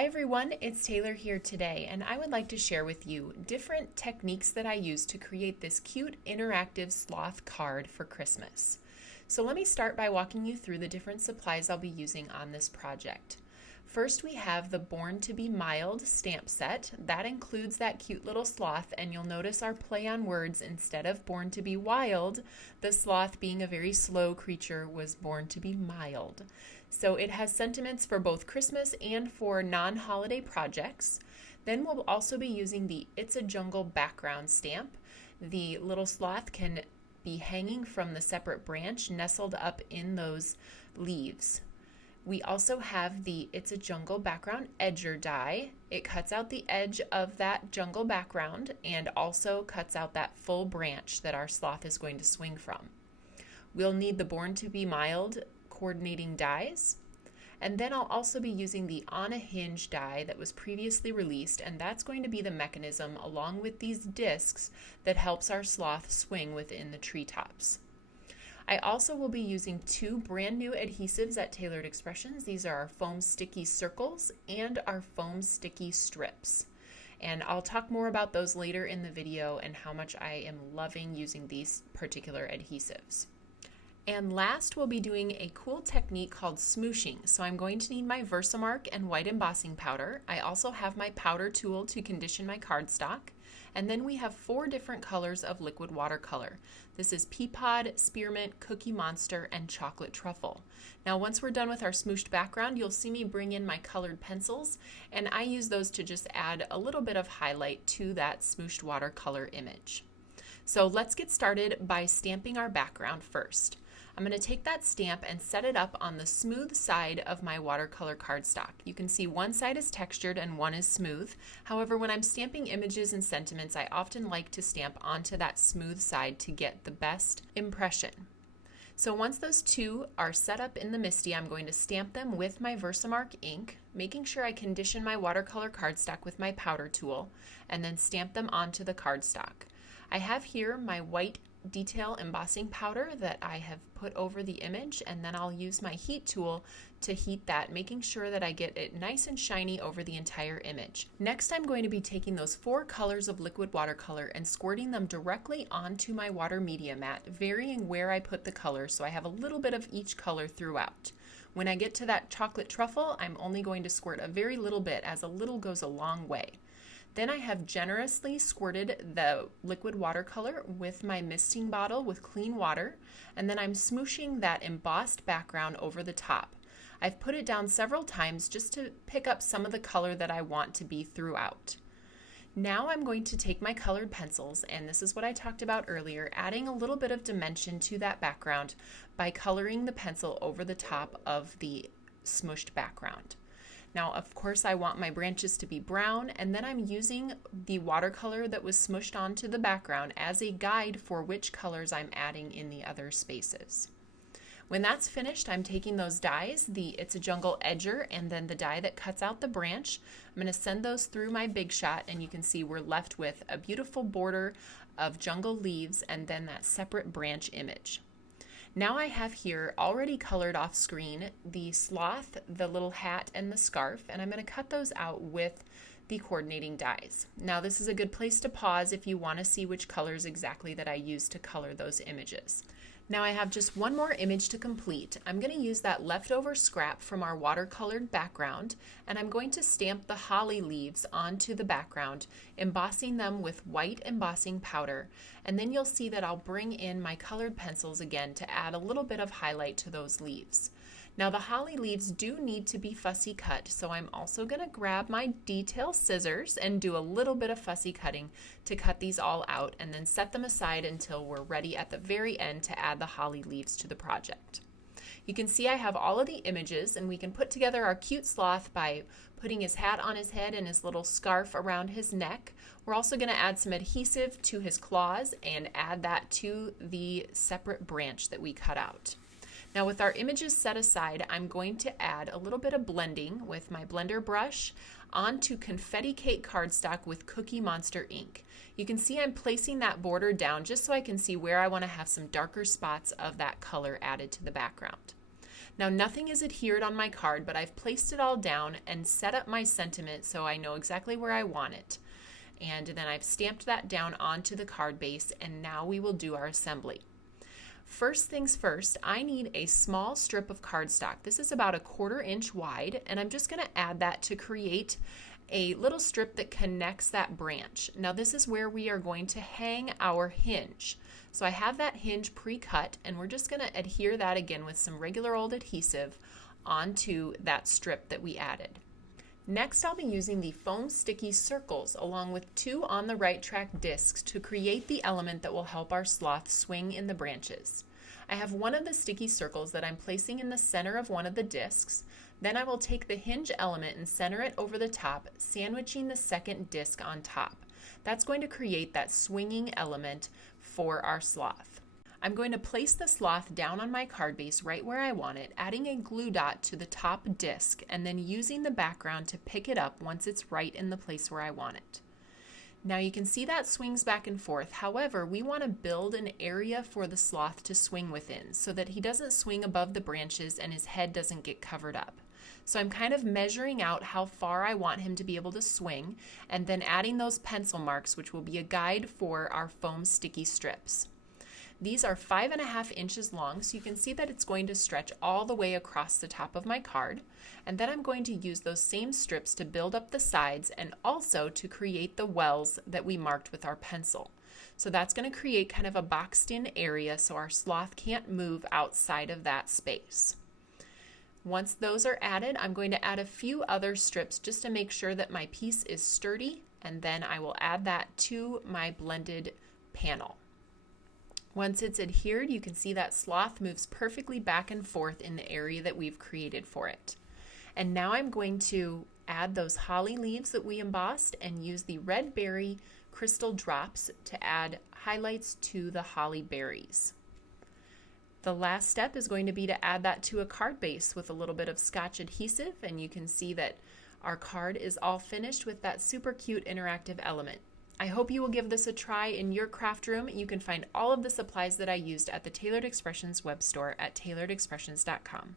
Hi everyone, it's Taylor here today, and I would like to share with you different techniques that I use to create this cute interactive sloth card for Christmas. So let me start by walking you through the different supplies I'll be using on this project. First, we have the Born to be Mild stamp set. That includes that cute little sloth, and you'll notice our play on words. Instead of born to be wild, the sloth, being a very slow creature, was born to be mild. So it has sentiments for both Christmas and for non-holiday projects. Then we'll also be using the It's a Jungle background stamp. The little sloth can be hanging from the separate branch, nestled up in those leaves. We also have the It's a Jungle background edger die. It cuts out the edge of that jungle background and also cuts out that full branch that our sloth is going to swing from. We'll need the Born to be Mild coordinating dies. And then I'll also be using the On a Hinge die that was previously released, and that's going to be the mechanism along with these discs that helps our sloth swing within the treetops. I also will be using two brand new adhesives at Tailored Expressions. These are our foam sticky circles and our foam sticky strips. And I'll talk more about those later in the video and how much I am loving using these particular adhesives. And last, we'll be doing a cool technique called smooshing. So I'm going to need my Versamark and white embossing powder. I also have my powder tool to condition my cardstock. And then we have 4 different colors of liquid watercolor. This is Pea Pod, Spearmint, Cookie Monster, and Chocolate Truffle. Now once we're done with our smooshed background, you'll see me bring in my colored pencils, and I use those to just add a little bit of highlight to that smooshed watercolor image. So let's get started by stamping our background first. I'm going to take that stamp and set it up on the smooth side of my watercolor cardstock. You can see one side is textured and one is smooth. However, when I'm stamping images and sentiments, I often like to stamp onto that smooth side to get the best impression. So once those two are set up in the MISTI, I'm going to stamp them with my Versamark ink, making sure I condition my watercolor cardstock with my powder tool, and then stamp them onto the cardstock. I have here my white detail embossing powder that I have put over the image, and then I'll use my heat tool to heat that, making sure that I get it nice and shiny over the entire image. Next, I'm going to be taking those 4 colors of liquid watercolor and squirting them directly onto my water media mat, varying where I put the color so I have a little bit of each color throughout. When I get to that chocolate truffle, I'm only going to squirt a very little bit, as a little goes a long way. Then I have generously squirted the liquid watercolor with my misting bottle with clean water, and then I'm smooshing that embossed background over the top. I've put it down several times just to pick up some of the color that I want to be throughout. Now I'm going to take my colored pencils, and this is what I talked about earlier, adding a little bit of dimension to that background by coloring the pencil over the top of the smooshed background. Now, of course, I want my branches to be brown, and then I'm using the watercolor that was smooshed onto the background as a guide for which colors I'm adding in the other spaces. When that's finished, I'm taking those dies, the It's a Jungle edger and then the die that cuts out the branch. I'm going to send those through my Big Shot, and you can see we're left with a beautiful border of jungle leaves and then that separate branch image. Now I have here already colored off screen the sloth, the little hat, and the scarf, and I'm going to cut those out with the coordinating dies. Now this is a good place to pause if you want to see which colors exactly that I use to color those images. Now I have just one more image to complete. I'm going to use that leftover scrap from our watercolored background, and I'm going to stamp the holly leaves onto the background, embossing them with white embossing powder, and then you'll see that I'll bring in my colored pencils again to add a little bit of highlight to those leaves. Now the holly leaves do need to be fussy cut, so I'm also going to grab my detail scissors and do a little bit of fussy cutting to cut these all out, and then set them aside until we're ready at the very end to add the holly leaves to the project. You can see I have all of the images, and we can put together our cute sloth by putting his hat on his head and his little scarf around his neck. We're also going to add some adhesive to his claws and add that to the separate branch that we cut out. Now with our images set aside, I'm going to add a little bit of blending with my blender brush onto confetti cake cardstock with Cookie Monster ink. You can see I'm placing that border down just so I can see where I want to have some darker spots of that color added to the background. Now nothing is adhered on my card, but I've placed it all down and set up my sentiment so I know exactly where I want it. And then I've stamped that down onto the card base, and now we will do our assembly. First things first, I need a small strip of cardstock. This is about 1/4 inch wide, and I'm just going to add that to create a little strip that connects that branch. Now this is where we are going to hang our hinge. So I have that hinge pre-cut, and we're just going to adhere that again with some regular old adhesive onto that strip that we added. Next, I'll be using the foam sticky circles along with 2 on the right track discs to create the element that will help our sloth swing in the branches. I have one of the sticky circles that I'm placing in the center of one of the discs. Then I will take the hinge element and center it over the top, sandwiching the second disc on top. That's going to create that swinging element for our sloth. I'm going to place the sloth down on my card base right where I want it, adding a glue dot to the top disc and then using the background to pick it up once it's right in the place where I want it. Now you can see that swings back and forth. However, we want to build an area for the sloth to swing within so that he doesn't swing above the branches and his head doesn't get covered up. So I'm kind of measuring out how far I want him to be able to swing and then adding those pencil marks, which will be a guide for our foam sticky strips. These are 5.5 inches long, so you can see that it's going to stretch all the way across the top of my card. And then I'm going to use those same strips to build up the sides and also to create the wells that we marked with our pencil. So that's going to create kind of a boxed in area so our sloth can't move outside of that space. Once those are added, I'm going to add a few other strips just to make sure that my piece is sturdy, and then I will add that to my blended panel. Once it's adhered, you can see that sloth moves perfectly back and forth in the area that we've created for it. And now I'm going to add those holly leaves that we embossed and use the red berry crystal drops to add highlights to the holly berries. The last step is going to be to add that to a card base with a little bit of Scotch adhesive, and you can see that our card is all finished with that super cute interactive element. I hope you will give this a try in your craft room. You can find all of the supplies that I used at the Tailored Expressions web store at tailoredexpressions.com.